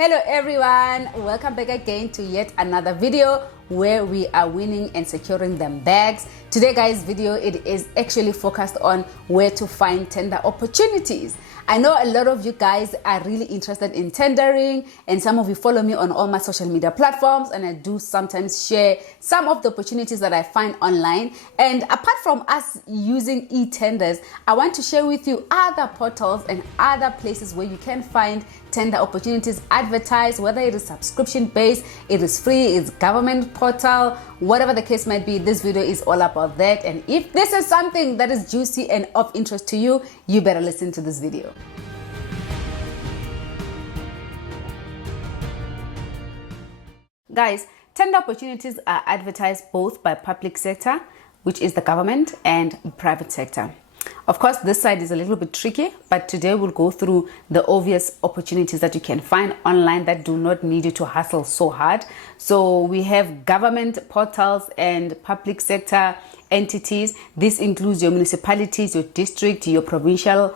Hello everyone, welcome back again to yet another video where we are winning and securing them bags. Today guys video, it is actually focused on where to find tender opportunities. I know a lot of you guys are really interested in tendering, and some of you follow me on all my social media platforms, and I do sometimes share some of the opportunities that I find online. And apart from us using e-tenders, I want to share with you other portals and other places where you can find tender opportunities advertised, whether it is subscription based, it is free, it's government portal, whatever the case might be. This video is all about that, and if this is something that is juicy and of interest to you, you better listen to this video. Guys, tender opportunities are advertised both by public sector, which is the government, and private sector. Of course, this side is a little bit tricky, but today we'll go through the obvious opportunities that you can find online that do not need you to hustle so hard. So we have government portals and public sector entities. This includes your municipalities, your district, your provincial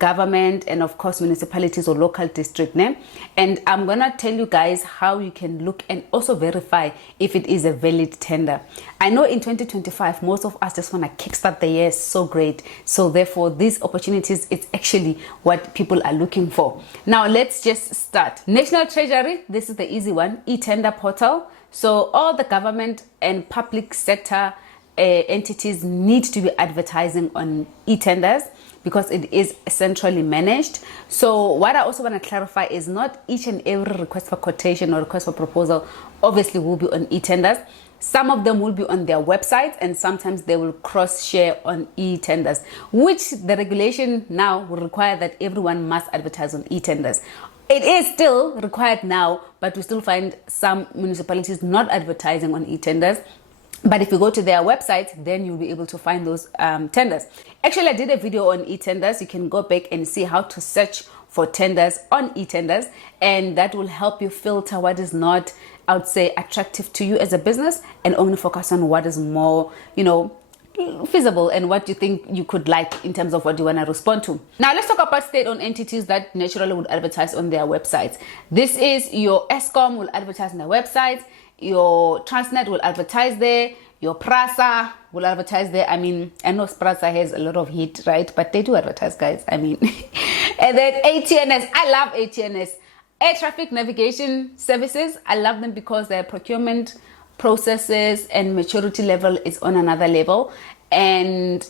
government, and of course municipalities or local district name. And I'm gonna tell you guys how you can look and also verify if it is a valid tender. I know in 2025 most of us just want to kickstart the year so great, so therefore these opportunities, it's actually what people are looking for. Now let's just start. National Treasury, this is the easy one, e-tender portal. So all the government and public sector entities need to be advertising on e-tenders because it is centrally managed. So what I also want to clarify is not each and every request for quotation or request for proposal obviously will be on e-tenders. Some of them will be on their websites, and sometimes they will cross-share on e-tenders, which the regulation now will require that everyone must advertise on e-tenders. It is still required now, but we still find some municipalities not advertising on e-tenders. But if you go to their website, then you'll be able to find those tenders. Actually, I did a video on e-tenders. You can go back and see how to search for tenders on e-tenders, and that will help you filter what is not, I would say, attractive to you as a business, and only focus on what is more, feasible and what you think you could like in terms of what you want to respond to. Now let's talk about state-owned entities that naturally would advertise on their websites. This is your Eskom will advertise on their websites, your Transnet will advertise there, your Prasa will advertise there. I mean, I know Prasa has a lot of heat, right? But they do advertise, guys. I mean, and then ATNS, I love ATNS. Air Traffic Navigation Services, I love them because their procurement processes and maturity level is on another level. And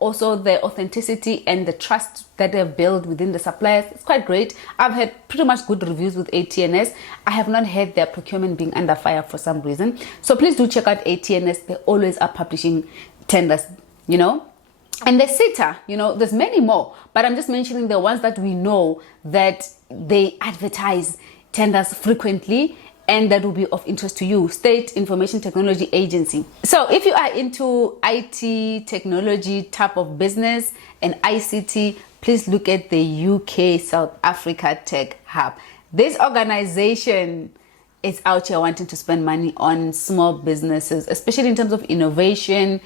also the authenticity and the trust that they've built within the suppliers, it's quite great. I've had pretty much good reviews with ATNS. I have not had their procurement being under fire for some reason. So please do check out ATNS. They always are publishing tenders, And the SITA, there's many more, but I'm just mentioning the ones that we know that they advertise tenders frequently and that will be of interest to you. State Information Technology Agency. So if you are into IT, technology type of business and ICT, please look at the UK South Africa Tech Hub. This organization is out here wanting to spend money on small businesses, especially in terms of innovation,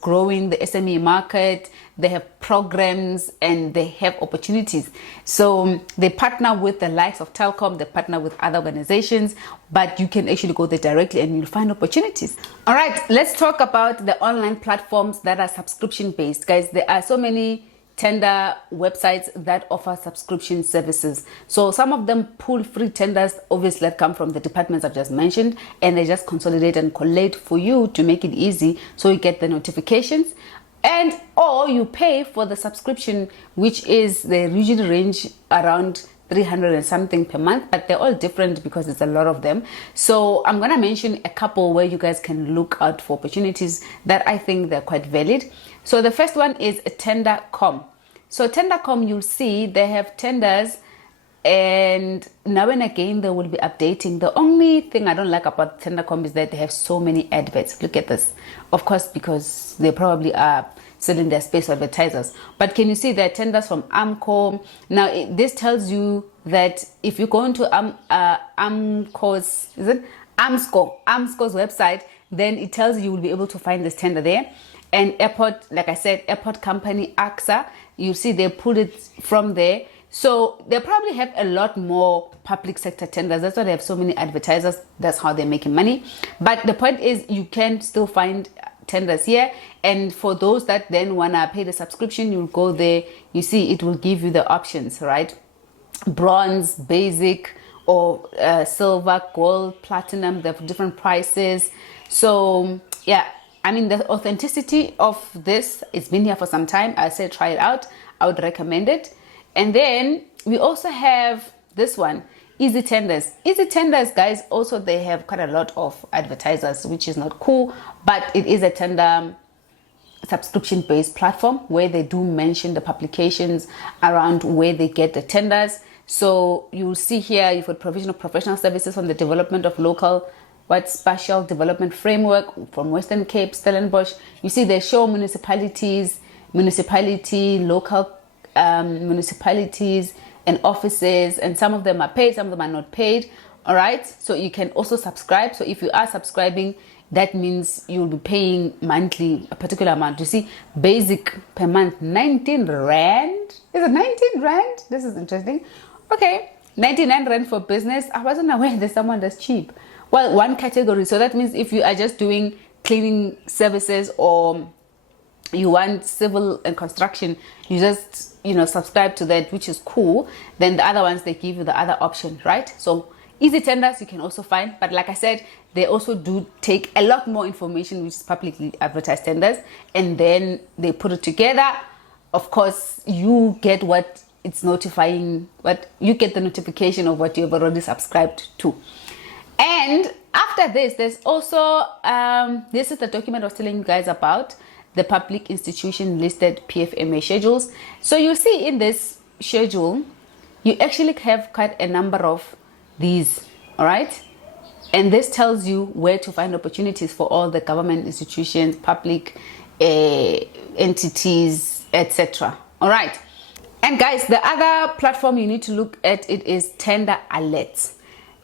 growing the SME market. They have programs and they have opportunities. So they partner with the likes of Telkom, they partner with other organizations, but you can actually go there directly and you'll find opportunities. All right, let's talk about the online platforms that are subscription based. Guys, there are so many tender websites that offer subscription services. So some of them pull free tenders, obviously, that come from the departments I've just mentioned, and they just consolidate and collate for you to make it easy so you get the notifications. And or you pay for the subscription, which is they usually range around 300 and something per month, but they're all different because there's a lot of them. So I'm gonna mention a couple where you guys can look out for opportunities that I think they're quite valid. So the first one is Tender.com. So Tender.com, you'll see they have tenders, and now and again they will be updating. The only thing I don't like about Tender.com is that they have so many adverts. Look at this. Of course, because they probably are selling their space to advertisers. But can you see there are tenders from Amco? Now this tells you that if you go into Amco's website, then it tells you will be able to find this tender there. And airport, like I said, airport company AXA, you see they pulled it from there. So they probably have a lot more public sector tenders. That's why they have so many advertisers. That's how they're making money. But the point is, you can still find tenders here. And for those that then want to pay the subscription, you'll go there. You see, it will give you the options, right? Bronze, basic, or silver, gold, platinum. They have different prices. So yeah, I mean, the authenticity of this, it's been here for some time. I said try it out. I would recommend it. And then we also have this one, Easy Tenders. Easy Tenders, guys, also they have quite a lot of advertisers, which is not cool, but it is a tender subscription-based platform where they do mention the publications around where they get the tenders. So you'll see here, you've got provision of professional services on the development of local spatial development framework from Western Cape, Stellenbosch. You see they show municipalities, local municipalities and offices, and some of them are paid, some of them are not paid. All right, so you can also subscribe. So if you are subscribing, that means you'll be paying monthly a particular amount. You see, basic per month 19 rand. Is it 19 rand? This is interesting. Okay, 99 rand for business. I wasn't aware there's someone that's cheap. Well, one category. So that means if you are just doing cleaning services, or you want civil and construction, you just subscribe to that, which is cool. Then the other ones, they give you the other option, right? So Easy Tenders you can also find, but like I said, they also do take a lot more information, which is publicly advertised tenders, and then they put it together. Of course, you get what it's notifying, but you get the notification of what you've already subscribed to. And after this, there's also this is the document I was telling you guys about, the public institution listed PFMA schedules. So you see in this schedule, you actually have quite a number of these, all right? And this tells you where to find opportunities for all the government institutions, public entities, etc. All right. And guys, the other platform you need to look at it is Tender Alerts.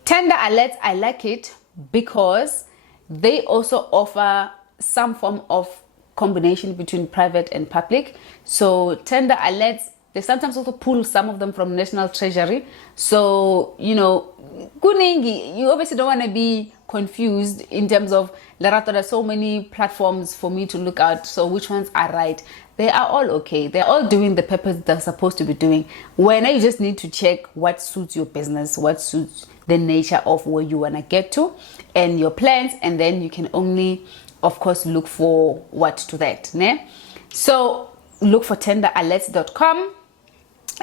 Tender Alerts, I like it because they also offer some form of combination between private and public. So Tender Alerts, they sometimes also pull some of them from National Treasury. So, kuningi, you obviously don't want to be confused in terms of Lerato. There's so many platforms for me to look at. So which ones are right? They are all okay. They're all doing the purpose they're supposed to be doing. When you just need to check what suits your business, what suits the nature of where you want to get to and your plans, and then you can only, of course, look for what to that. Ne? So look for tenderalerts.com,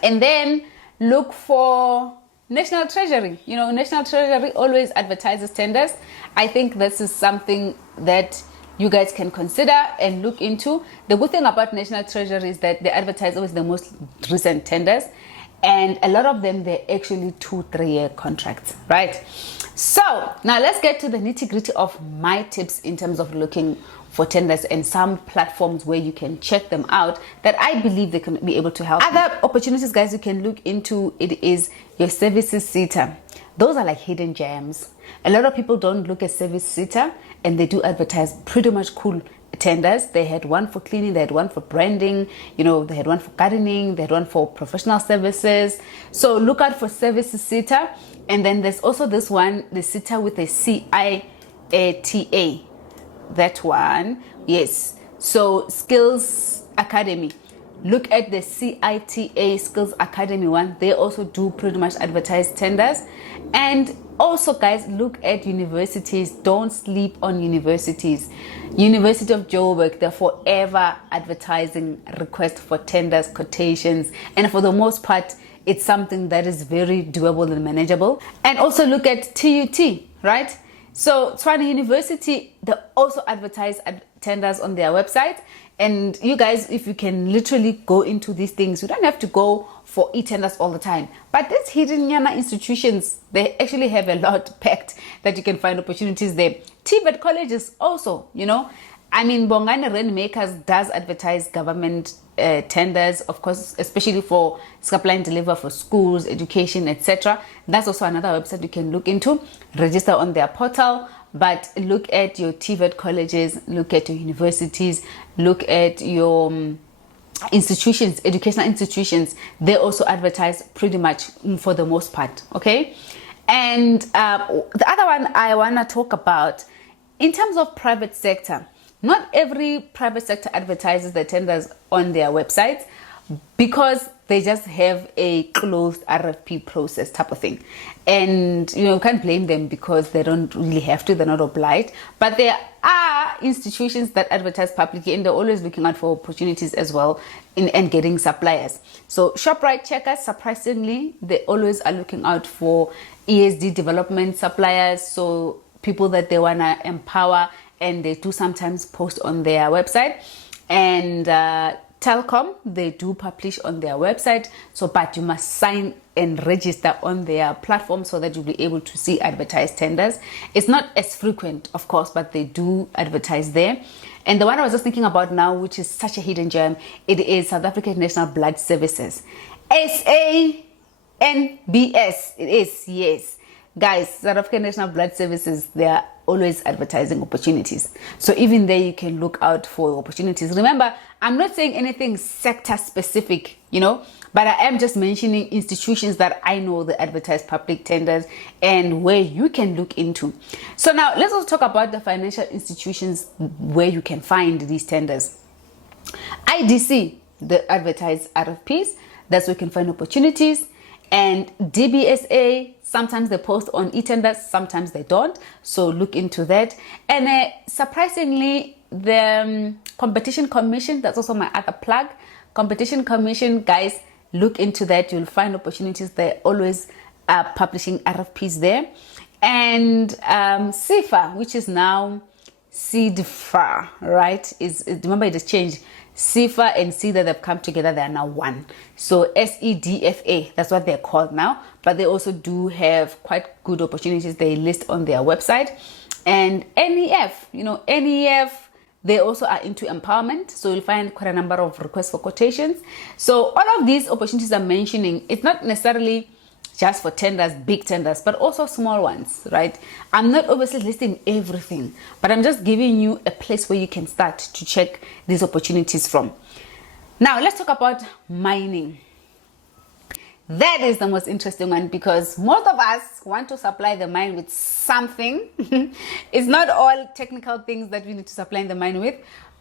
and then look for National Treasury. National Treasury always advertises tenders. I think this is something that you guys can consider and look into. The good thing about National Treasury is that they advertise always the most recent tenders, and a lot of them, they're actually 2-3 year contracts, right? So now let's get to the nitty-gritty of my tips in terms of looking for tenders and some platforms where you can check them out that I believe they can be able to help. Other opportunities, guys, you can look into, it is your services SETA. Those are like hidden gems. A lot of people don't look at service SETA, and they do advertise pretty much cool tenders. They had one for cleaning, they had one for branding, they had one for gardening, they had one for professional services. So look out for services SETA. And then there's also this one, the SETA with a CITA. That one, yes. So Skills Academy. Look at the CITA Skills Academy one. They also do pretty much advertise tenders. And also, guys, look at universities. Don't sleep on universities. University of Joburg, they're forever advertising requests for tenders, quotations, and for the most part, it's something that is very doable and manageable. And also look at TUT, right? So Tshwane University, they also advertise tenders on their website. And you guys, if you can literally go into these things, you don't have to go for e-tenders all the time. But these hidden Yana institutions, they actually have a lot packed that you can find opportunities there. TVET colleges also, Bongani Rainmakers does advertise government tenders, of course, especially for supply and deliver for schools, education, etc. That's also another website you can look into. Register on their portal, but look at your TVET colleges, look at your universities, look at your institutions, educational institutions, they also advertise pretty much for the most part. Okay. And the other one I want to talk about, in terms of private sector, not every private sector advertises the tenders on their websites because they just have a closed RFP process type of thing. And, you can't blame them because they don't really have to, they're not obliged. But there are institutions that advertise publicly and they're always looking out for opportunities as well and getting suppliers. So ShopRite Checkers, surprisingly, they always are looking out for ESD development suppliers, so people that they want to empower, and they do sometimes post on their website. And Telkom, they do publish on their website, but you must sign and register on their platform so that you'll be able to see advertised tenders. It's not as frequent, of course, but they do advertise there. And the one I was just thinking about now, which is such a hidden gem, it is South African National Blood Services. SANBS, it is, yes. Guys, South African National Blood Services, they are always advertising opportunities. So even there, you can look out for opportunities. Remember, I'm not saying anything sector specific, but I am just mentioning institutions that I know that advertise public tenders and where you can look into. So now let's also talk about the financial institutions where you can find these tenders. IDC, they advertise RFPs. That's where you can find opportunities. And DBSA, sometimes they post on e-tenders, sometimes they don't. So look into that. And surprisingly, the Competition Commission, that's also my other plug. Competition Commission, guys, look into that. You'll find opportunities. They're always publishing RFPs there. And CIFA, which is now CDFA, right? Remember, it has changed. CIFA and CIDA, they've come together, they are now one. So SEDFA, that's what they're called now. But they also do have quite good opportunities they list on their website. And NEF, NEF, they also are into empowerment. So you'll find quite a number of requests for quotations. So all of these opportunities I'm mentioning, it's not necessarily just for tenders, big tenders, but also small ones, right? I'm not obviously listing everything, but I'm just giving you a place where you can start to check these opportunities from. Now, let's talk about mining. That is the most interesting one because most of us want to supply the mine with something. It's not all technical things that we need to supply the mine with,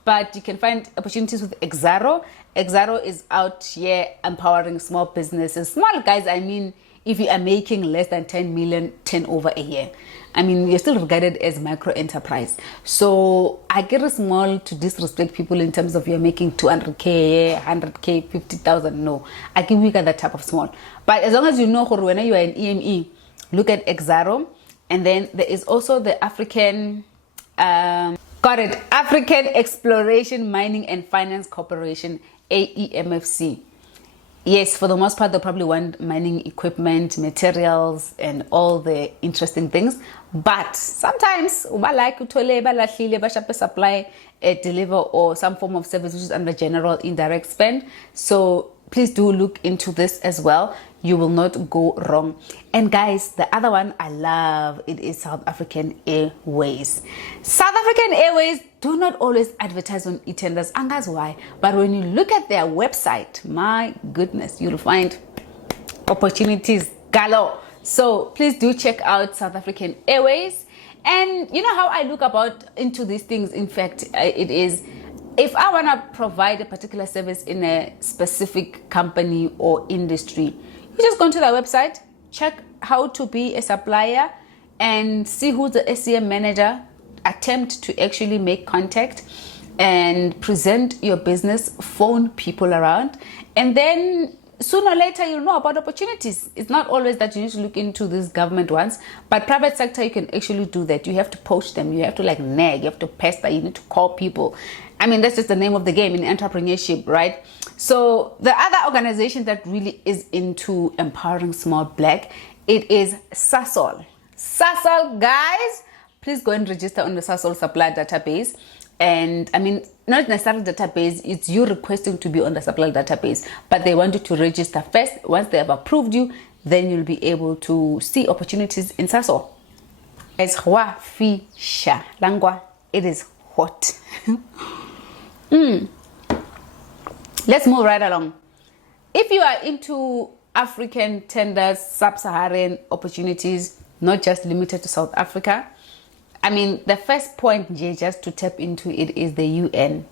but you can find opportunities with Exaro. Exaro is out here empowering small businesses. Small guys, I mean, if you are making less than 10 million turnover a year, I mean, you're still regarded as micro enterprise. So I get it small to disrespect people in terms of you're making 200K a year, 100K, 50,000. No, I give you that type of small. But as long as you know when you are in EME, look at Exaro. And then there is also the African, African Exploration, Mining and Finance Corporation, AEMFC. Yes, for the most part, they probably want mining equipment, materials, and all the interesting things. But sometimes, supply, deliver, or some form of service which is under general indirect spend. So please do look into this as well. You will not go wrong. And guys, the other one I love, it is South African Airways. South African Airways do not always advertise on e-tenders, and that's why. But when you look at their website, my goodness, you'll find opportunities galore. So please do check out South African Airways. And you know how I look into these things. In fact, it is, if I want to provide a particular service in a specific company or industry, you just go to their website, check how to be a supplier, and see who's the SCM manager, attempt to actually make contact and present your business, phone people around, and then sooner or later you'll know about opportunities. It's not always that you need to look into these government ones, but private sector, you can actually do that. You have to poach them, you have to nag, you have to pester, you need to call people. I mean, that's just the name of the game in entrepreneurship, right? So the other organization that really is into empowering small black, it is Sasol. Sasol, guys, please go and register on the Sasol supplier database. And I mean, not necessarily database, it's you requesting to be on the supplier database, but they want you to register first. Once they have approved you, then you'll be able to see opportunities in Sasol. It's Fisha Langwa. It is hot. Let's move right along. If you are into African tenders, sub-Saharan opportunities, not just limited to South Africa, I mean, the first point just to tap into it is the UN.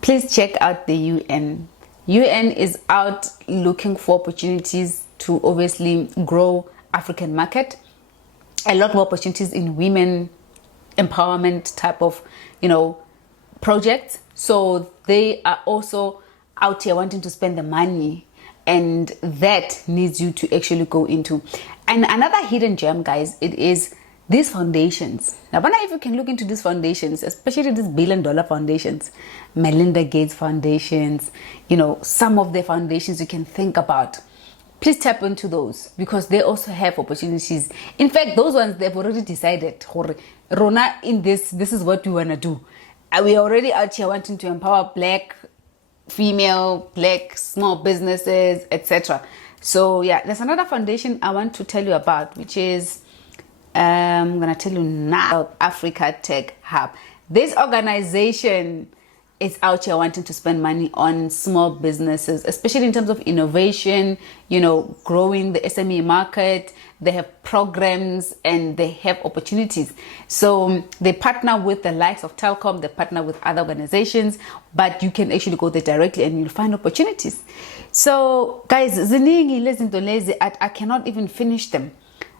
Please check out the UN. UN is out looking for opportunities to obviously grow African market. A lot more opportunities in women empowerment type of, projects. So they are also out here wanting to spend the money, and that needs you to actually go into. And another hidden gem, guys, it is these foundations. Now, I wonder if you can look into these foundations, especially these billion-dollar foundations, Melinda Gates foundations, some of the foundations you can think about. Please tap into those because they also have opportunities. In fact, those ones, they've already decided, Rona, in this is what we want to do. We are already out here wanting to empower black, female, black, small businesses, etc. So yeah, there's another foundation I want to tell you about, which is, I'm going to tell you now, South Africa Tech Hub. This organization is out here wanting to spend money on small businesses, especially in terms of innovation, growing the SME market. They have programs and they have opportunities. So they partner with the likes of Telkom, they partner with other organizations, but you can actually go there directly and you'll find opportunities. So guys, I cannot even finish them.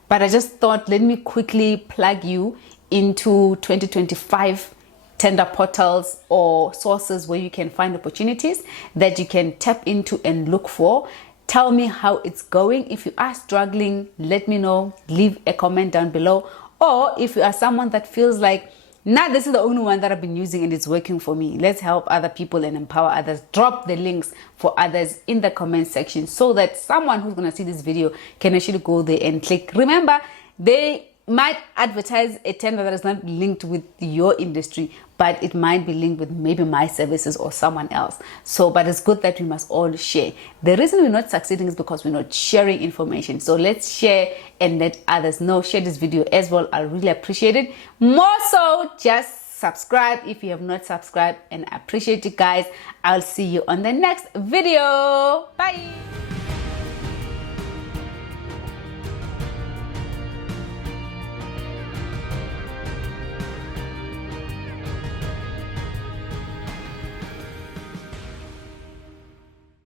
But I just thought, let me quickly plug you into 2025 tender portals or sources where you can find opportunities that you can tap into and look for. Tell me how it's going. If you are struggling, let me know. Leave a comment down below. Or if you are someone that feels like, this is the only one that I've been using and it's working for me, let's help other people and empower others. Drop the links for others in the comment section so that someone who's going to see this video can actually go there and click. Remember, they might advertise a tender that is not linked with your industry, but it might be linked with maybe my services or someone else. But it's good that we must all share. The reason we're not succeeding is because we're not sharing information. So let's share and let others know. Share this video as well. I really appreciate it. More so, just subscribe if you have not subscribed, and I appreciate you guys. I'll see you on the next video. Bye.